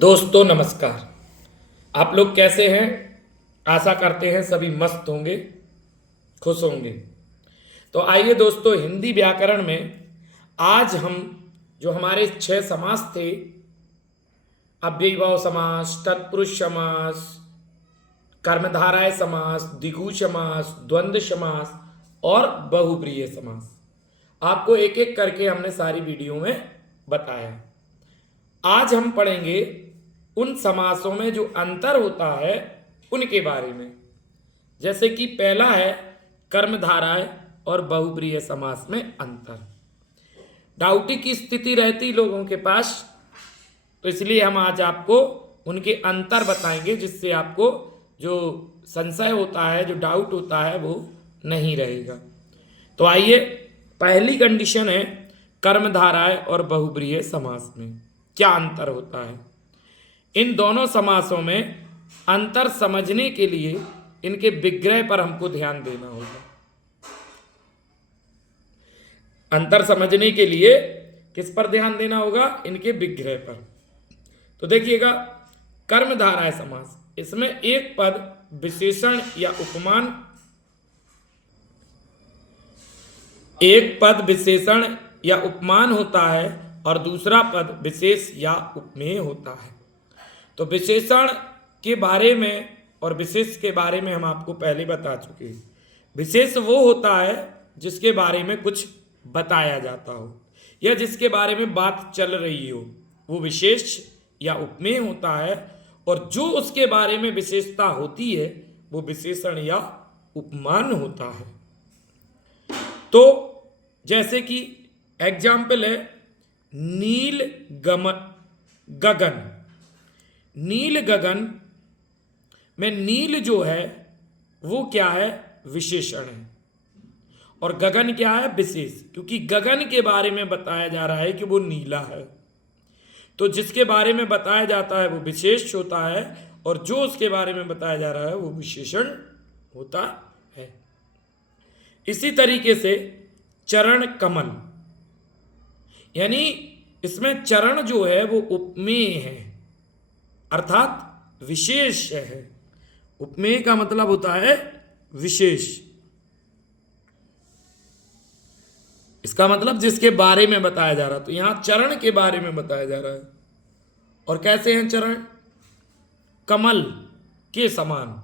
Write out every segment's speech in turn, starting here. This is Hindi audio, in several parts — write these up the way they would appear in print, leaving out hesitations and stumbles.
दोस्तों नमस्कार। आप लोग कैसे हैं? आशा करते हैं सभी मस्त होंगे, खुश होंगे। तो आइए दोस्तों, हिंदी व्याकरण में आज हम जो हमारे 6 समास थे, अव्ययीभाव समास, तत्पुरुष समास, कर्मधारय समास, द्विगु समास, द्वंद्व समास और बहुब्रीहि समास, आपको एक एक करके हमने सारी वीडियो में बताया। आज हम पढ़ेंगे उन समासों में जो अंतर होता है उनके बारे में। जैसे कि पहला है कर्मधारय और बहुब्रीहि समास में अंतर। डाउटी की स्थिति रहती लोगों के पास, तो इसलिए हम आज आपको उनके अंतर बताएंगे, जिससे आपको जो संशय होता है, जो डाउट होता है, वो नहीं रहेगा। तो आइए, पहली कंडीशन है कर्मधारय और बहुब्रीहि समास में क्या अंतर होता है। इन दोनों समासों में अंतर समझने के लिए इनके विग्रह पर हमको ध्यान देना होगा। अंतर समझने के लिए किस पर ध्यान देना होगा? इनके विग्रह पर। तो देखिएगा, कर्मधारय समास, इसमें एक पद विशेषण या उपमान, एक पद विशेषण या उपमान होता है और दूसरा पद विशेष या उपमेय होता है। तो विशेषण के बारे में और विशेष के बारे में हम आपको पहले बता चुके हैं। विशेष वो होता है जिसके बारे में कुछ बताया जाता हो या जिसके बारे में बात चल रही हो, वो विशेष या उपमेय होता है। और जो उसके बारे में विशेषता होती है वो विशेषण या उपमान होता है। तो जैसे कि एग्जाम्पल है नील गगन। नील गगन में नील जो है वो क्या है? विशेषण है। और गगन क्या है? विशेष। क्योंकि गगन के बारे में बताया जा रहा है कि वो नीला है, तो जिसके बारे में बताया जाता है वो विशेष होता है और जो उसके बारे में बताया जा रहा है वो विशेषण होता है। इसी तरीके से चरण कमल, यानी इसमें चरण जो है वो उपमेय है, अर्थात विशेष है। उपमेय का मतलब होता है विशेष। इसका मतलब जिसके बारे में बताया जा रहा है। तो यहां चरण के बारे में बताया जा रहा है। और कैसे हैं चरण? कमल के समान,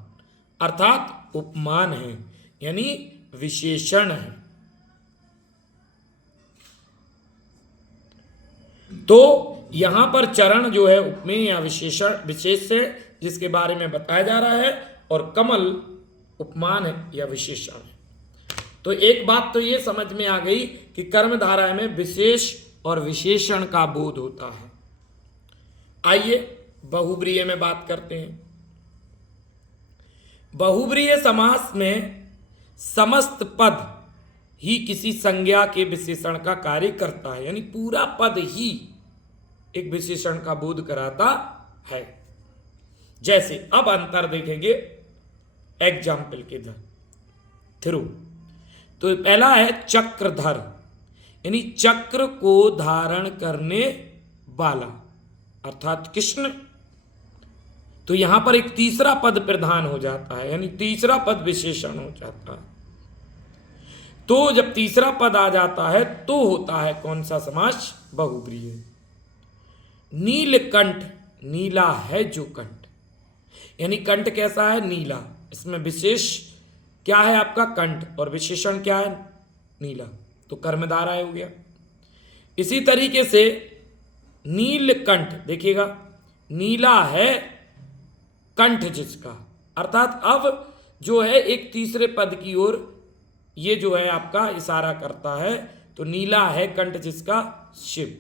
अर्थात उपमान है, यानी विशेषण है। तो यहां पर चरण जो है उपमेय या विशेषण विशेष है, जिसके बारे में बताया जा रहा है, और कमल उपमान है या विशेषण है। तो एक बात तो ये समझ में आ गई कि कर्मधारय में विशेष और विशेषण का बोध होता है। आइए बहुब्रीहि में बात करते हैं। बहुब्रीहि समास में समस्त पद ही किसी संज्ञा के विशेषण का कार्य करता है, यानी पूरा पद ही एक विशेषण का बोध कराता है। जैसे अब अंतर देखेंगे एग्जाम्पल के थ्रू। तो पहला है चक्रधर, यानी चक्र को धारण करने वाला, अर्थात कृष्ण। तो यहां पर एक तीसरा पद प्रधान हो जाता है, यानी तीसरा पद विशेषण हो जाता है। तो जब तीसरा पद आ जाता है तो होता है कौन सा समास? बहुब्रीहि। नीलकंठ, नीला है जो कंठ, यानी कंठ कैसा है? नीला। इसमें विशेष क्या है? आपका कंठ, और विशेषण क्या है? नीला। तो कर्मधारय हो गया। इसी तरीके से नीलकंठ, देखिएगा नीला है कंठ जिसका, अर्थात अब जो है एक तीसरे पद की ओर ये जो है आपका इशारा करता है। तो नीला है कंठ जिसका शिव,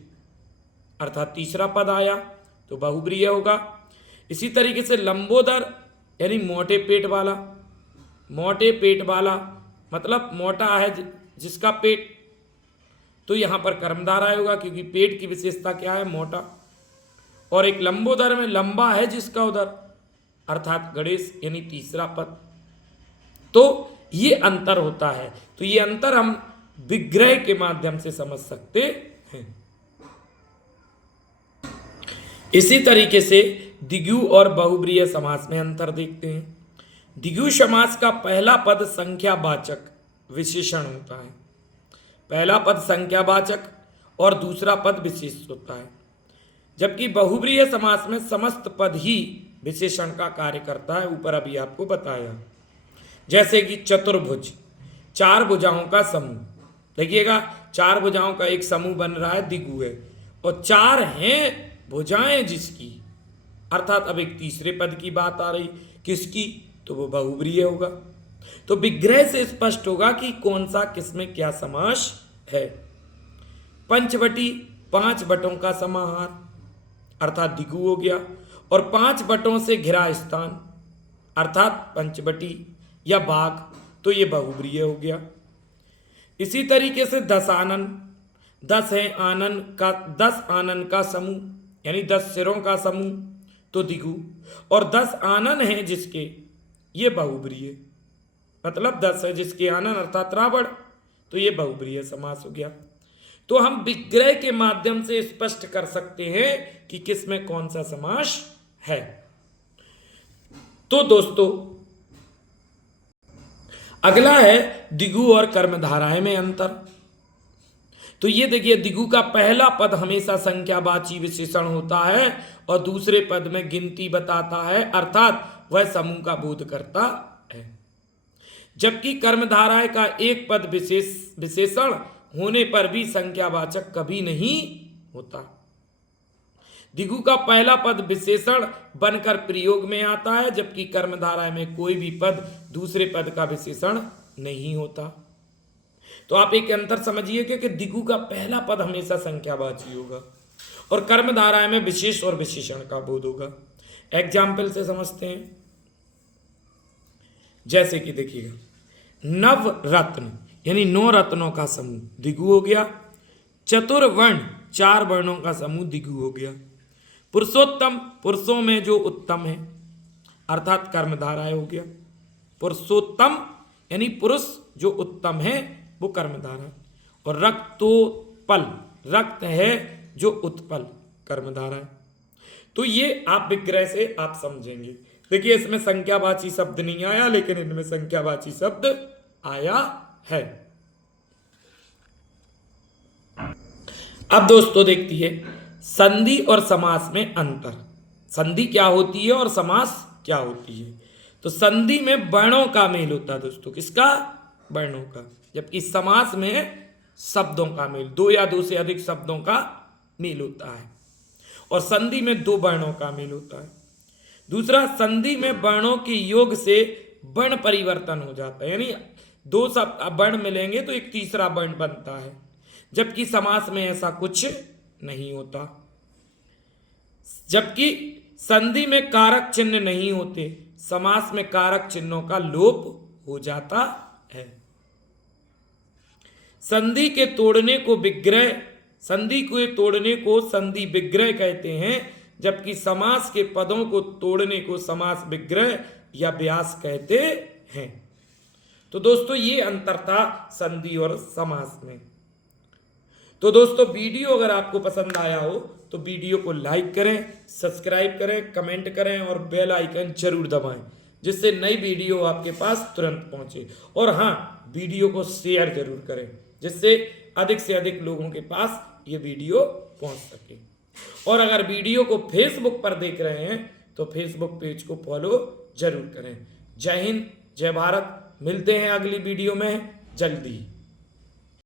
अर्थात तीसरा पद आया, तो बहुब्रीहि होगा। इसी तरीके से लंबोदर, यानी मोटे पेट वाला। मोटे पेट वाला मतलब मोटा है जिसका पेट, तो यहां पर कर्मधारय होगा, क्योंकि पेट की विशेषता क्या है? मोटा। और एक लंबोदर में लंबा है जिसका उदर, अर्थात गणेश, यानी तीसरा पद। तो ये अंतर होता है। तो ये अंतर हम विग्रह के माध्यम से समझ सकते हैं। इसी तरीके से द्विगु और बहुब्रीहि समास में अंतर देखते हैं। द्विगु समास का पहला पद संख्यावाचक विशेषण होता है, पहला पद संख्यावाचक और दूसरा पद विशेष होता है, जबकि बहुब्रीहि समास में समस्त पद ही विशेषण का कार्य करता है। ऊपर अभी आपको बताया, जैसे कि चतुर्भुज, चार भुजाओं का समूह, देखिएगा चार भुजाओं का एक समूह बन रहा है, द्विगु है, और चार हैं भुजाएं जिसकी, अर्थात अब एक तीसरे पद की बात आ रही, किसकी, तो वो बहुब्रीहि होगा। तो विग्रह से स्पष्ट होगा कि कौन सा किसमें क्या समास है। पंचवटी, पांच बटों का समाहार, अर्थात द्विगु हो गया, और पांच बटों से घिरा स्थान, अर्थात पंचवटी या बाग, तो ये बहुब्रीहि हो गया। इसी तरीके से 10 आनन, 10 है आनन का, 10 आनन का समूह यानी 10 सिरों का समूह, तो द्विगु, और 10 आनन है जिसके, ये बहुब्रीहि, मतलब 10 है जिसके आनन अर्थात रावण, तो ये बहुब्रीहि समास हो गया। तो हम विग्रह के माध्यम से स्पष्ट कर सकते हैं कि किसमें कौन सा समास है। तो दोस्तों अगला है द्विगु और कर्मधाराएं में अंतर। तो ये देखिए, द्विगु का पहला पद हमेशा संख्यावाची विशेषण होता है और दूसरे पद में गिनती बताता है, अर्थात वह समूह का बोध करता है, जबकि कर्मधाराएं का एक पद विशेषण होने पर भी संख्यावाचक कभी नहीं होता। द्विगु का पहला पद विशेषण बनकर प्रयोग में आता है, जबकि कर्मधाराएं में कोई भी पद दूसरे पद का विशेषण नहीं होता। तो आप एक अंतर समझिए कि द्विगु का पहला पद हमेशा संख्यावाची होगा और कर्मधाराएं में विशेष और विशेषण का बोध होगा। एग्जाम्पल से समझते हैं, जैसे कि देखिएगा, नव रत्न यानी 9 रत्नों का समूह द्विगु हो गया। चतुर्वर्ण, 4 वर्णों का समूह द्विगु हो गया। पुरुषोत्तम, पुरुषों में जो उत्तम है, अर्थात कर्मधाराएं हो गया। पुरुषोत्तम यानी पुरुष जो उत्तम है वो कर्मधारा। और रक्तोत्पल, रक्त है जो उत्पल, कर्मधारा है। तो ये आप विग्रह से आप समझेंगे। देखिए इसमें संख्यावाची शब्द नहीं आया, लेकिन इनमें संख्यावाची शब्द आया है। अब दोस्तों देखिए संधि और समास में अंतर। संधि क्या होती है और समास क्या होती है। तो संधि में वर्णों का मेल होता है दोस्तों, किसका, वर्णों का, जबकि समास में शब्दों का मेल, 2 या 2 से अधिक शब्दों का मेल होता है। और संधि में 2 वर्णों का मेल होता है। दूसरा, संधि में वर्णों के योग से वर्ण परिवर्तन हो जाता है, यानी 2 शब्द वर्ण मिलेंगे तो एक तीसरा वर्ण बनता है, जबकि समास में ऐसा कुछ नहीं होता। जबकि संधि में कारक चिन्ह नहीं होते, समास में कारक चिन्हों का लोप हो जाता है। संधि के तोड़ने को विग्रह, संधि के तोड़ने को संधि विग्रह कहते हैं, जबकि समास के पदों को तोड़ने को समास विग्रह या व्यास कहते हैं। तो दोस्तों ये अंतर था संधि और समास में। तो दोस्तों वीडियो अगर आपको पसंद आया हो तो वीडियो को लाइक करें, सब्सक्राइब करें, कमेंट करें और बेल आइकन जरूर दबाएं, जिससे नई वीडियो आपके पास तुरंत पहुंचे। और हाँ, वीडियो को शेयर जरूर करें, जिससे अधिक से अधिक लोगों के पास ये वीडियो पहुंच सके। और अगर वीडियो को फेसबुक पर देख रहे हैं तो फेसबुक पेज को फॉलो जरूर करें। जय हिंद, जय भारत। मिलते हैं अगली वीडियो में जल्दी।